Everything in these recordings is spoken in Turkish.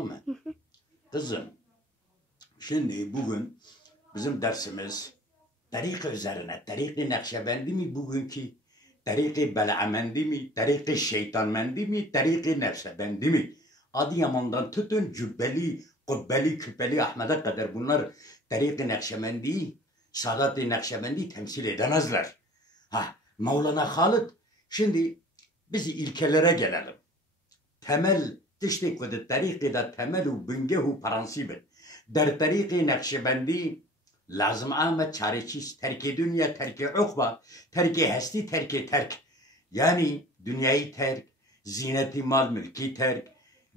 tamam mı? Kızım, şimdi bugün bizim dersimiz Tariki üzerine. Tariki Nakşibendi mi bugünkü? Tariki Bel'amendi mi? Tariki Şeytanmendi mi? Tariki Nakşibendi mi? Adıyaman'dan tutun Cübbeli, Kubbeli, Küppeli, Ahmet'e kadar bunlar Tariki Nakşibendi'yi, Sadat-ı Nakşibendi'yi temsil edemezler. Mevlana Halid, şimdi biz ilkelere gelelim. Temel, tiştik ve de tariki da temelu büngehu pransibi. Der tariki Nakşibendi, lazım ama çaresiz, terk-i dünya, terk-i ukba, terk-i hesti, terk-i terk. Yani dünyayı terk, zineti mal, mülki terk,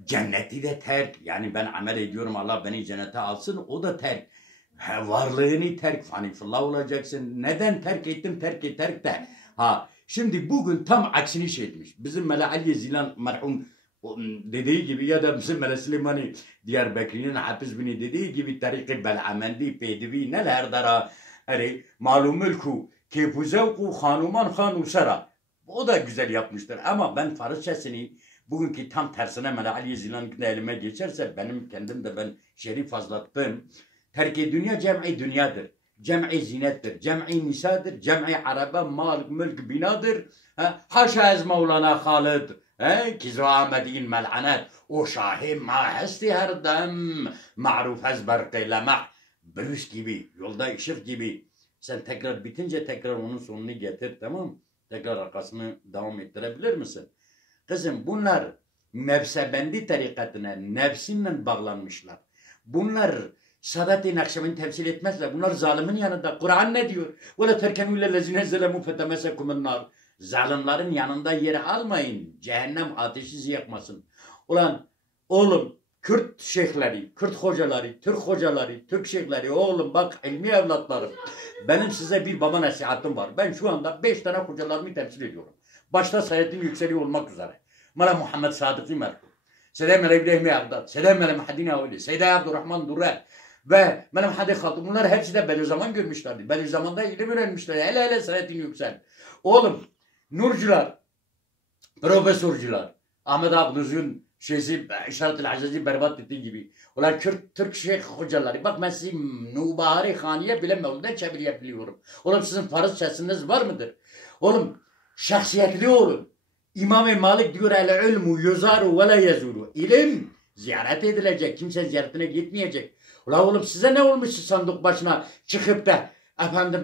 cenneti de terk. Yani ben amel ediyorum, Allah beni cennete alsın, o da terk. Varlığını terk, fanifullah olacaksın. Neden terk ettim, terk terk de. Şimdi bugün tam aksini şey etmiş. Bizim Mele Ali Zilan merhum dediği gibi ya da bizim Mele Süleyman'ı Diyarbakır'ın Hafiz bini dediği gibi Tariki Bel'amendi, Peydevi neler dara. Hani malumul ku kefuzevku hanuman hanusara. O da güzel yapmıştır ama ben Farsçasını bugünkü tam tersine Mele Ali Zilan'ın elime geçerse benim kendim de ben şerif fazlattım. Terk-i dünya cem'i dünyadır. Cem'i zinettir. Cem'i nisadır. Cem'i araba, mal, mülk, binadır. Haşa ez Mevlana Halid. Kizu Ahmed'in mel'anet. O şahi ma hesti her dem. Ma'ruf ez berqi lemah. Bürüş gibi, yolda ışık gibi. Sen tekrar bitince tekrar onun sonunu getir, tamam. Tekrar arkasını devam ettirebilir misin? Kızım bunlar nefsebendi tarikatine, nefsinle bağlanmışlar. Bunlar Sadat-ı Nakşibendi temsil etmezler. Bunlar zalimin yanında. Kur'an ne diyor? وَلَا تَرْكَنُوا إِلَّا الَّذِينَ زَلَمُوا فَتَمَسَكُمُ النَّارِ. Zalimlerin yanında yer almayın. Cehennem ateşi sizi yakmasın. Ulan oğlum, Kürt şeyhleri, Kürt hocaları, Türk hocaları, Türk şeyhleri, oğlum bak ilmi evlatlarım. Benim size bir baba nasihatim var. Ben şu anda 5 tane hocalarımı temsil ediyorum. Başta Saadettin Yükseli olmak üzere. Mala Muhammed Sadık'ı merhum. Seyyid Mele İbrahim Yağdat, Seyyid Mele Muhaddin Avli, Seyyid Abdurrahman Durrel ve Mele Muhaddin Hatun. Bunlar hepsi de Bediüzzaman görmüşlerdi. Bediüzzaman'da ilim öğrenmişler. Hele Saadettin Yüksel. Oğlum, nurcular, profesörcüler, Ahmet Abdüzün şeysi İşaret-ül Azizi berbat ettiği gibi. Ulan Türk şeyh hocaları. Bak ben sizi Nubari Haniye bile Mevlüt'den çevirebiliyorum. Oğlum sizin Farsçasınız var mıdır? Oğlum şahsiyetli olun. İmam-ı Malik diyor el ilmu yuzaru ve la yazuru. İlim ziyaret edilecek. Kimse ziyaretine gitmeyecek. Ulan oğlum size ne olmuş sandık başına çıkıp da efendim